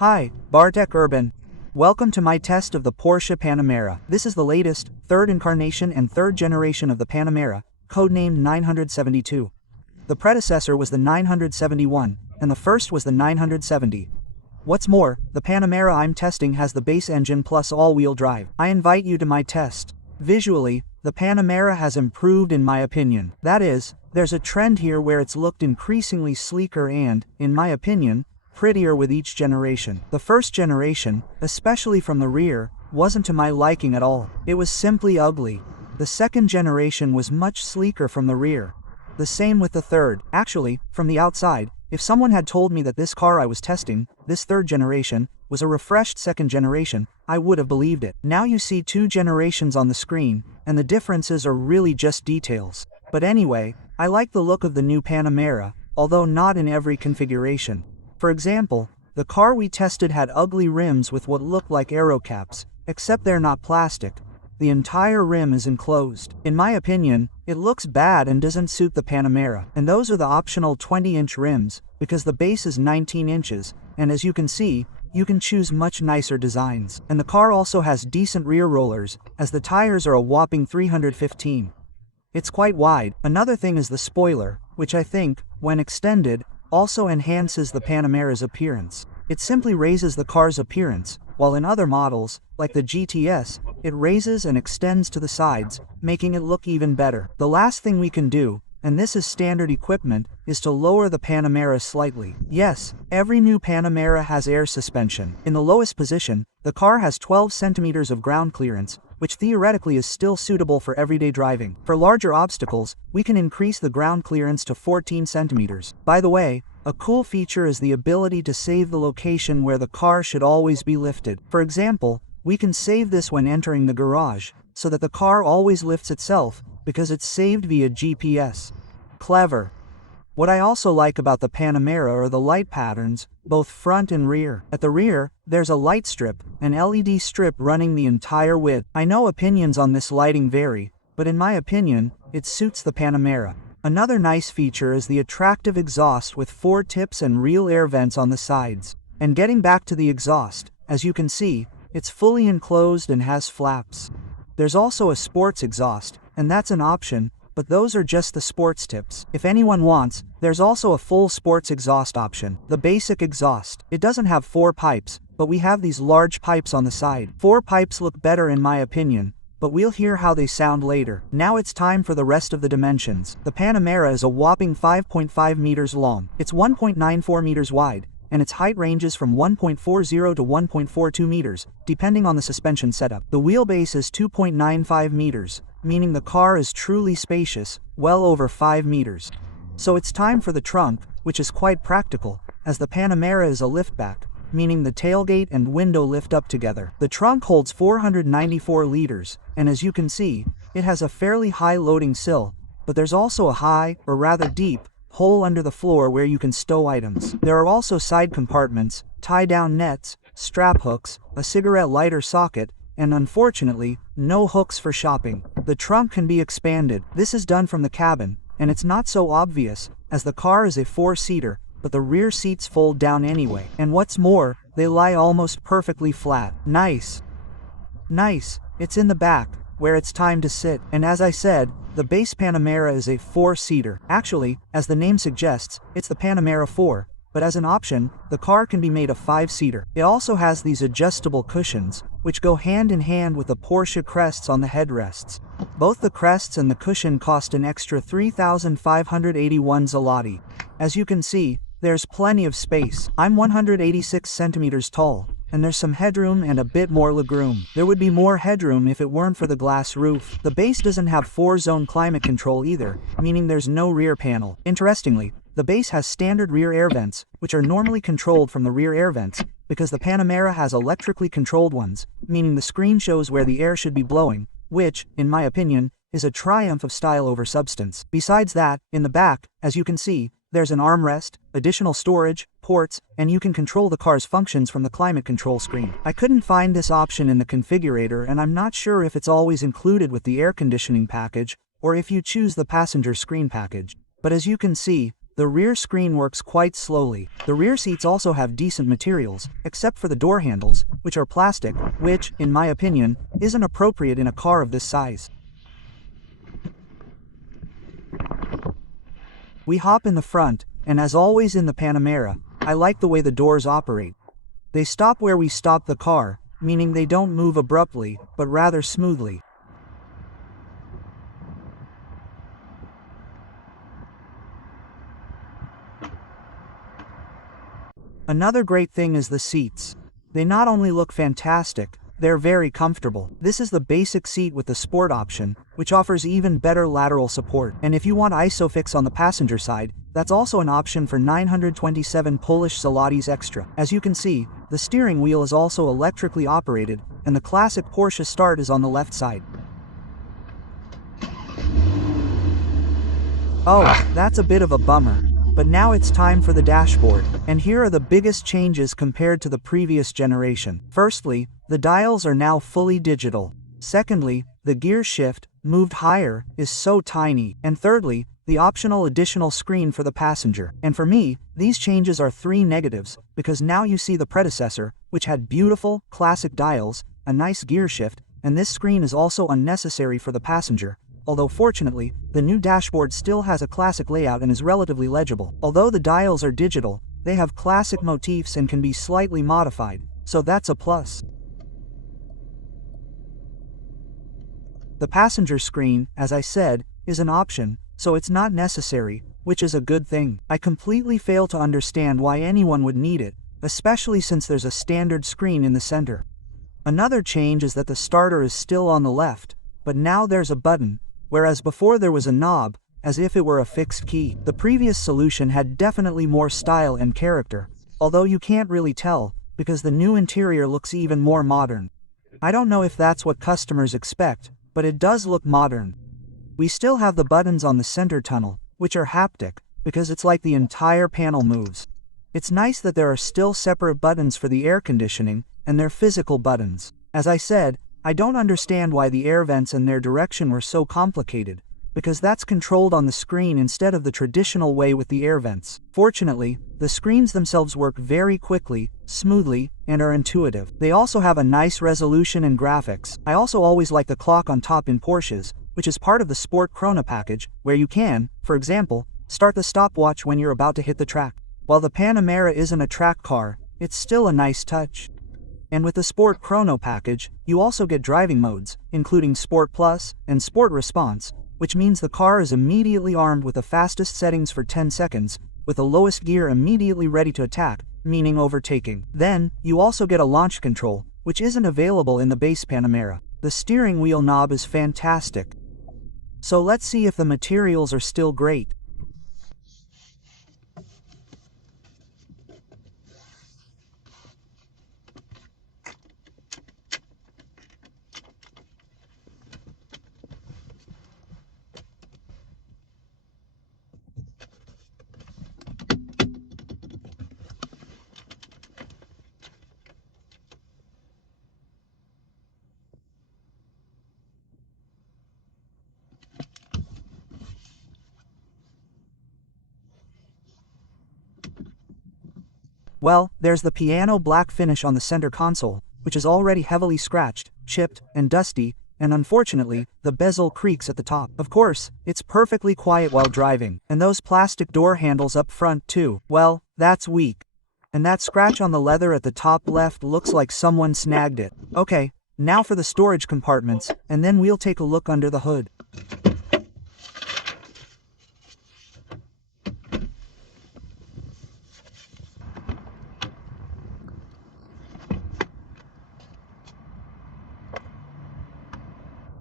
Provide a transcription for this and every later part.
Hi, Bartek Urban. Welcome to my test of the Porsche Panamera. This is the latest, third incarnation and third generation of the Panamera, codenamed 972. The predecessor was the 971, and the first was the 970. What's more, the Panamera I'm testing has the base engine plus all-wheel drive. I invite you to my test. Visually, the Panamera has improved in my opinion. That is, there's a trend here where it's looked increasingly sleeker and, in my opinion, prettier with each generation. The first generation, especially from the rear, wasn't to my liking at all. It was simply ugly. The second generation was much sleeker from the rear. The same with the third. Actually, from the outside, if someone had told me that this car I was testing, this third generation, was a refreshed second generation, I would have believed it. Now you see two generations on the screen, and the differences are really just details. But anyway, I like the look of the new Panamera, although not in every configuration. For example, the car we tested had ugly rims with what looked like aero caps, except they're not plastic. The entire rim is enclosed. In my opinion, it looks bad and doesn't suit the Panamera. And those are the optional 20-inch rims, because the base is 19 inches, and as you can see, you can choose much nicer designs. And the car also has decent rear rollers, as the tires are a whopping 315. It's quite wide. Another thing is the spoiler, which I think, when extended, also enhances the Panamera's appearance. It simply raises the car's appearance, while in other models, like the GTS, it raises and extends to the sides, making it look even better. The last thing we can do, and this is standard equipment, is to lower the Panamera slightly. Yes, every new Panamera has air suspension. In the lowest position, the car has 12 centimeters of ground clearance, which theoretically is still suitable for everyday driving. For larger obstacles, we can increase the ground clearance to 14 centimeters. By the way, a cool feature is the ability to save the location where the car should always be lifted. For example, we can save this when entering the garage, so that the car always lifts itself, because it's saved via GPS. Clever. What I also like about the Panamera are the light patterns, both front and rear. At the rear, there's a light strip, an LED strip running the entire width. I know opinions on this lighting vary, but in my opinion, it suits the Panamera. Another nice feature is the attractive exhaust with 4 tips and real air vents on the sides. And getting back to the exhaust, as you can see, it's fully enclosed and has flaps. There's also a sports exhaust, and that's an option, but those are just the sports tips. If anyone wants, there's also a full sports exhaust option, the basic exhaust. It doesn't have 4 pipes, but we have these large pipes on the side. 4 pipes look better in my opinion, but we'll hear how they sound later. Now it's time for the rest of the dimensions. The Panamera is a whopping 5.5 meters long. It's 1.94 meters wide, and its height ranges from 1.40 to 1.42 meters, depending on the suspension setup. The wheelbase is 2.95 meters, meaning the car is truly spacious, well over 5 meters. So it's time for the trunk, which is quite practical, as the Panamera is a liftback, meaning the tailgate and window lift up together. The trunk holds 494 liters, and as you can see, it has a fairly high loading sill, but there's also a high, or rather deep, hole under the floor where you can stow items. There are also side compartments, tie-down nets, strap hooks, a cigarette lighter socket, and unfortunately, no hooks for shopping. The trunk can be expanded. This is done from the cabin, and it's not so obvious, as the car is a 4-seater, but the rear seats fold down anyway. And what's more, they lie almost perfectly flat. Nice. Nice. It's in the back, where it's time to sit. And as I said, the base Panamera is a 4-seater. Actually, as the name suggests, it's the Panamera 4, but as an option, the car can be made a 5-seater. It also has these adjustable cushions, which go hand in hand with the Porsche crests on the headrests. Both the crests and the cushion cost an extra 3,581 zloty. As you can see, there's plenty of space. I'm 186 centimeters tall, and there's some headroom and a bit more legroom. There would be more headroom if it weren't for the glass roof. The base doesn't have 4-zone climate control either, meaning there's no rear panel. Interestingly, the base has standard rear air vents, which are normally controlled from the rear air vents, because the Panamera has electrically controlled ones, meaning the screen shows where the air should be blowing, which, in my opinion, is a triumph of style over substance. Besides that, in the back, as you can see, there's an armrest, additional storage, ports, and you can control the car's functions from the climate control screen. I couldn't find this option in the configurator, and I'm not sure if it's always included with the air conditioning package, or if you choose the passenger screen package. But as you can see, the rear screen works quite slowly. The rear seats also have decent materials, except for the door handles, which are plastic, which, in my opinion, isn't appropriate in a car of this size. We hop in the front, and as always in the Panamera, I like the way the doors operate. They stop where we stop the car, meaning they don't move abruptly, but rather smoothly. Another great thing is the seats. They not only look fantastic, they're very comfortable. This is the basic seat with the sport option, which offers even better lateral support. And if you want ISOFIX on the passenger side, that's also an option for 927 Polish zlotys extra. As you can see, the steering wheel is also electrically operated, and the classic Porsche start is on the left side. Oh, that's a bit of a bummer. But now it's time for the dashboard, and here are the biggest changes compared to the previous generation. Firstly, the dials are now fully digital. Secondly, the gear shift, moved higher, is so tiny. And thirdly, the optional additional screen for the passenger. And for me, these changes are 3 negatives, because now you see the predecessor, which had beautiful, classic dials, a nice gear shift, and this screen is also unnecessary for the passenger. Although fortunately, the new dashboard still has a classic layout and is relatively legible. Although the dials are digital, they have classic motifs and can be slightly modified, so that's a plus. The passenger screen, as I said, is an option, so it's not necessary, which is a good thing. I completely fail to understand why anyone would need it, especially since there's a standard screen in the center. Another change is that the starter is still on the left, but now there's a button, whereas before there was a knob, as if it were a fixed key. The previous solution had definitely more style and character, although you can't really tell, because the new interior looks even more modern. I don't know if that's what customers expect, but it does look modern. We still have the buttons on the center tunnel, which are haptic, because it's like the entire panel moves. It's nice that there are still separate buttons for the air conditioning, and they're physical buttons. As I said, I don't understand why the air vents and their direction were so complicated, because that's controlled on the screen instead of the traditional way with the air vents. Fortunately, the screens themselves work very quickly, smoothly, and are intuitive. They also have a nice resolution and graphics. I also always like the clock on top in Porsches, which is part of the Sport Chrono package, where you can, for example, start the stopwatch when you're about to hit the track. While the Panamera isn't a track car, it's still a nice touch. And with the Sport Chrono package, you also get driving modes, including Sport Plus and Sport Response, which means the car is immediately armed with the fastest settings for 10 seconds, with the lowest gear immediately ready to attack, meaning overtaking. Then, you also get a launch control, which isn't available in the base Panamera. The steering wheel knob is fantastic. So let's see if the materials are still great. Well, there's the piano black finish on the center console, which is already heavily scratched, chipped, and dusty, and unfortunately, the bezel creaks at the top. Of course, it's perfectly quiet while driving, and those plastic door handles up front too, well, that's weak. And that scratch on the leather at the top left looks like someone snagged it. Okay, now for the storage compartments, and then we'll take a look under the hood.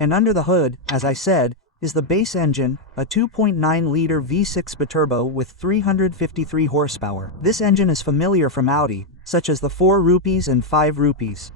And under the hood, as I said, is the base engine, a 2.9-liter V6 biturbo with 353 horsepower. This engine is familiar from Audi, such as the 4 rupees and 5 rupees.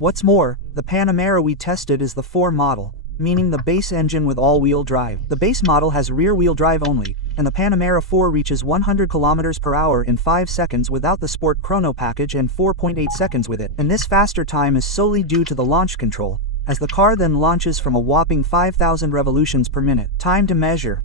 What's more, the Panamera we tested is the 4 model, meaning the base engine with all-wheel drive. The base model has rear-wheel drive only, and the Panamera 4 reaches 100 km per hour in 5 seconds without the Sport Chrono package and 4.8 seconds with it. And this faster time is solely due to the launch control, as the car then launches from a whopping 5,000 revolutions per minute. Time to measure.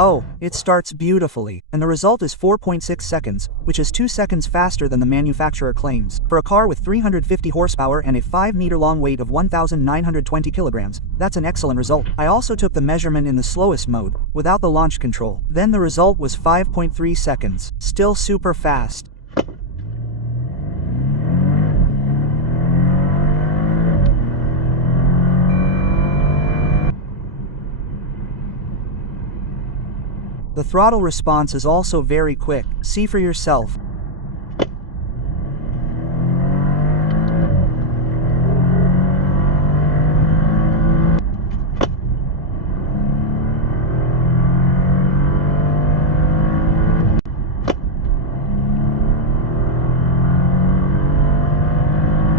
Oh, it starts beautifully, and the result is 4.6 seconds, which is 2 seconds faster than the manufacturer claims. For a car with 350 horsepower and a 5-meter-long weight of 1,920 kilograms, that's an excellent result. I also took the measurement in the slowest mode, without the launch control. Then the result was 5.3 seconds. Still super fast. The throttle response is also very quick. See for yourself.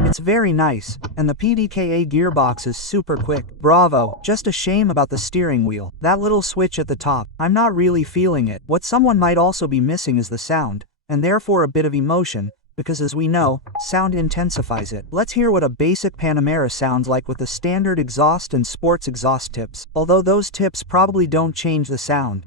It's very nice, and the PDKA gearbox is super quick. Bravo. Just a shame about the steering wheel. That little switch at the top, I'm not really feeling it. What someone might also be missing is the sound, and therefore a bit of emotion, because as we know, sound intensifies it. Let's hear what a basic Panamera sounds like with the standard exhaust and sports exhaust tips, although those tips probably don't change the sound.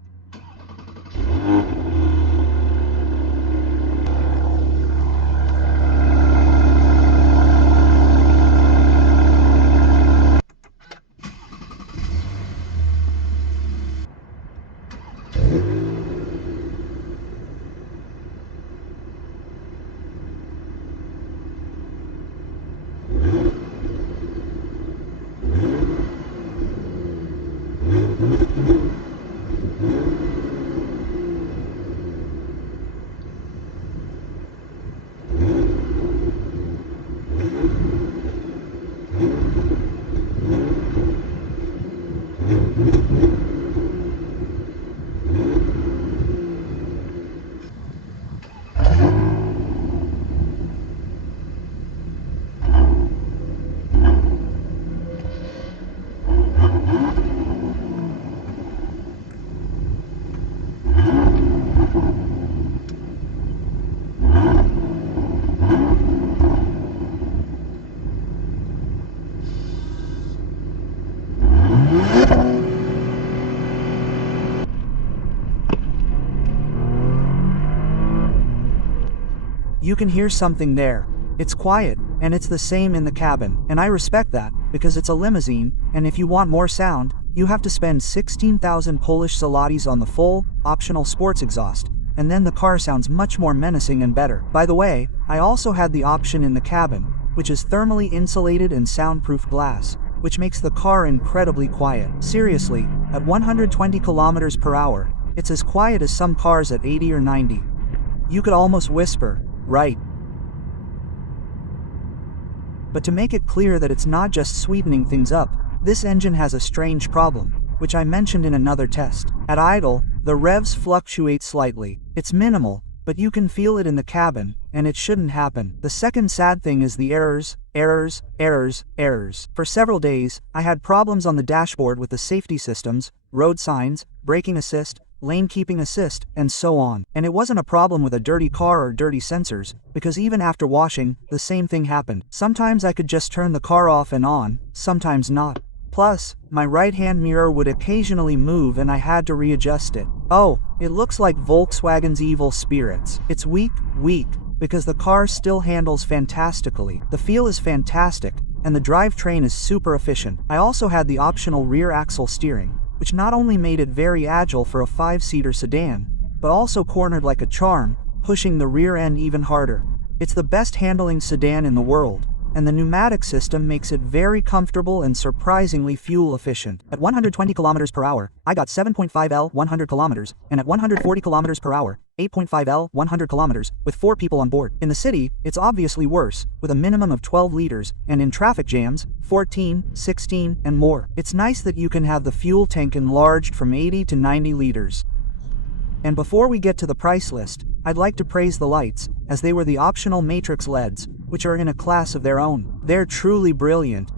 You can hear something there. It's quiet, and it's the same in the cabin, and I respect that, because it's a limousine, and if you want more sound, you have to spend 16,000 Polish zlotys on the full, optional sports exhaust, and then the car sounds much more menacing and better. By the way, I also had the option in the cabin, which is thermally insulated and soundproof glass, which makes the car incredibly quiet. Seriously, at 120 kilometers per hour, it's as quiet as some cars at 80 or 90. You could almost whisper, right? But to make it clear that it's not just sweetening things up, this engine has a strange problem, which I mentioned in another test. At idle, the revs fluctuate slightly. It's minimal, but you can feel it in the cabin, and it shouldn't happen. The second sad thing is the errors. For several days, I had problems on the dashboard with the safety systems, road signs, braking assist, lane keeping assist, and so on. And it wasn't a problem with a dirty car or dirty sensors, because even after washing, the same thing happened. Sometimes I could just turn the car off and on, sometimes not. Plus, my right-hand mirror would occasionally move and I had to readjust it. Oh, it looks like Volkswagen's evil spirits. It's weak, because the car still handles fantastically. The feel is fantastic, and the drivetrain is super efficient. I also had the optional rear axle steering, which not only made it very agile for a 5-seater sedan, but also cornered like a charm, pushing the rear end even harder. It's the best handling sedan in the world, and the pneumatic system makes it very comfortable and surprisingly fuel efficient. At 120 km per hour, I got 7.5 L 100 km, and at 140 km per hour, 8.5 L 100 km, with 4 people on board. In the city, it's obviously worse, with a minimum of 12 liters, and in traffic jams, 14, 16, and more. It's nice that you can have the fuel tank enlarged from 80 to 90 liters. And before we get to the price list, I'd like to praise the lights, as they were the optional matrix LEDs, which are in a class of their own. They're truly brilliant.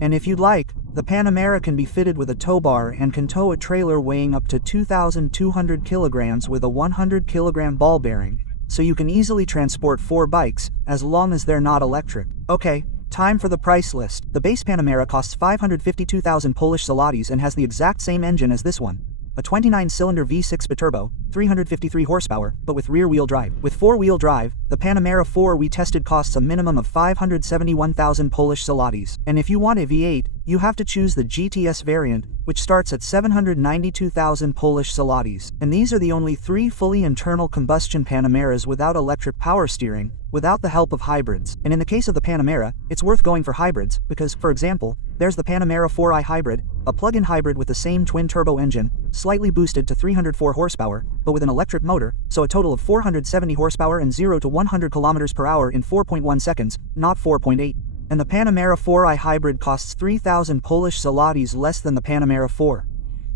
And if you'd like, the Panamera can be fitted with a tow bar and can tow a trailer weighing up to 2,200 kilograms with a 100 kilogram ball bearing, so you can easily transport 4 bikes, as long as they're not electric. Okay, time for the price list. The base Panamera costs 552,000 Polish zlotys and has the exact same engine as this one. A 29-cylinder V6 biturbo, 353 horsepower, but with rear-wheel drive. With 4-wheel drive, the Panamera 4 we tested costs a minimum of 571,000 Polish zlotys. And if you want a V8, you have to choose the GTS variant, which starts at 792,000 Polish zlotys. And these are the only 3 fully internal combustion Panameras without electric power steering, without the help of hybrids. And in the case of the Panamera, it's worth going for hybrids, because, for example, there's the Panamera 4i Hybrid, a plug-in hybrid with the same twin-turbo engine, slightly boosted to 304 horsepower, but with an electric motor, so a total of 470 horsepower and 0 to 100 km per hour in 4.1 seconds, not 4.8. And the Panamera 4i Hybrid costs 3,000 Polish zlotys less than the Panamera 4.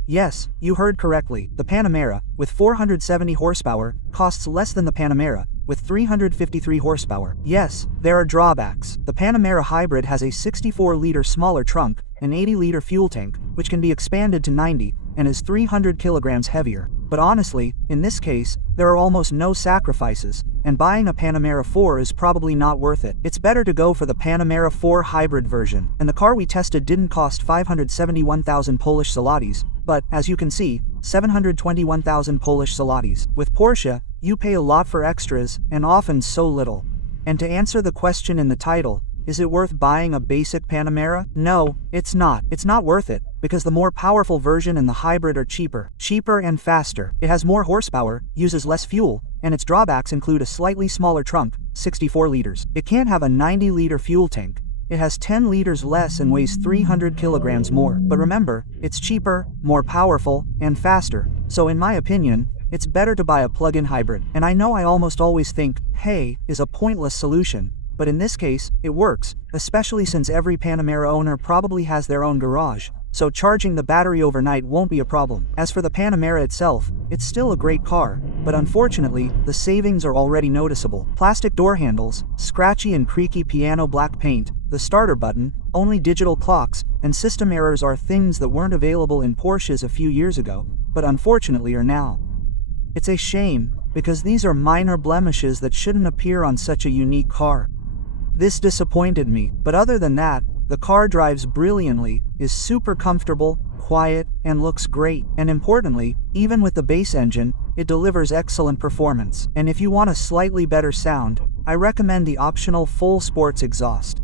Yes, you heard correctly. The Panamera, with 470 horsepower, costs less than the Panamera, with 353 horsepower. Yes, there are drawbacks. The Panamera Hybrid has a 64-liter smaller trunk, an 80-liter fuel tank, which can be expanded to 90, and is 300 kilograms heavier. But honestly, in this case, there are almost no sacrifices, and buying a Panamera 4 is probably not worth it. It's better to go for the Panamera 4 Hybrid version. And the car we tested didn't cost 571,000 Polish zlotys, but, as you can see, 721,000 Polish zlotys. With Porsche, you pay a lot for extras, and often so little. And to answer the question in the title, is it worth buying a basic Panamera? No, it's not. It's not worth it, because the more powerful version and the hybrid are cheaper. Cheaper and faster. It has more horsepower, uses less fuel, and its drawbacks include a slightly smaller trunk, 64 liters. It can't have a 90-liter fuel tank. It has 10 liters less and weighs 300 kilograms more. But remember, it's cheaper, more powerful, and faster. So in my opinion, it's better to buy a plug-in hybrid. And I know I almost always think, hey, is a pointless solution. But in this case, it works, especially since every Panamera owner probably has their own garage, so charging the battery overnight won't be a problem. As for the Panamera itself, it's still a great car, but unfortunately, the savings are already noticeable. Plastic door handles, scratchy and creaky piano black paint, the starter button, only digital clocks, and system errors are things that weren't available in Porsches a few years ago, but unfortunately are now. It's a shame, because these are minor blemishes that shouldn't appear on such a unique car. This disappointed me, but other than that, the car drives brilliantly, is super comfortable, quiet, and looks great. And importantly, even with the base engine, it delivers excellent performance. And if you want a slightly better sound, I recommend the optional full sports exhaust.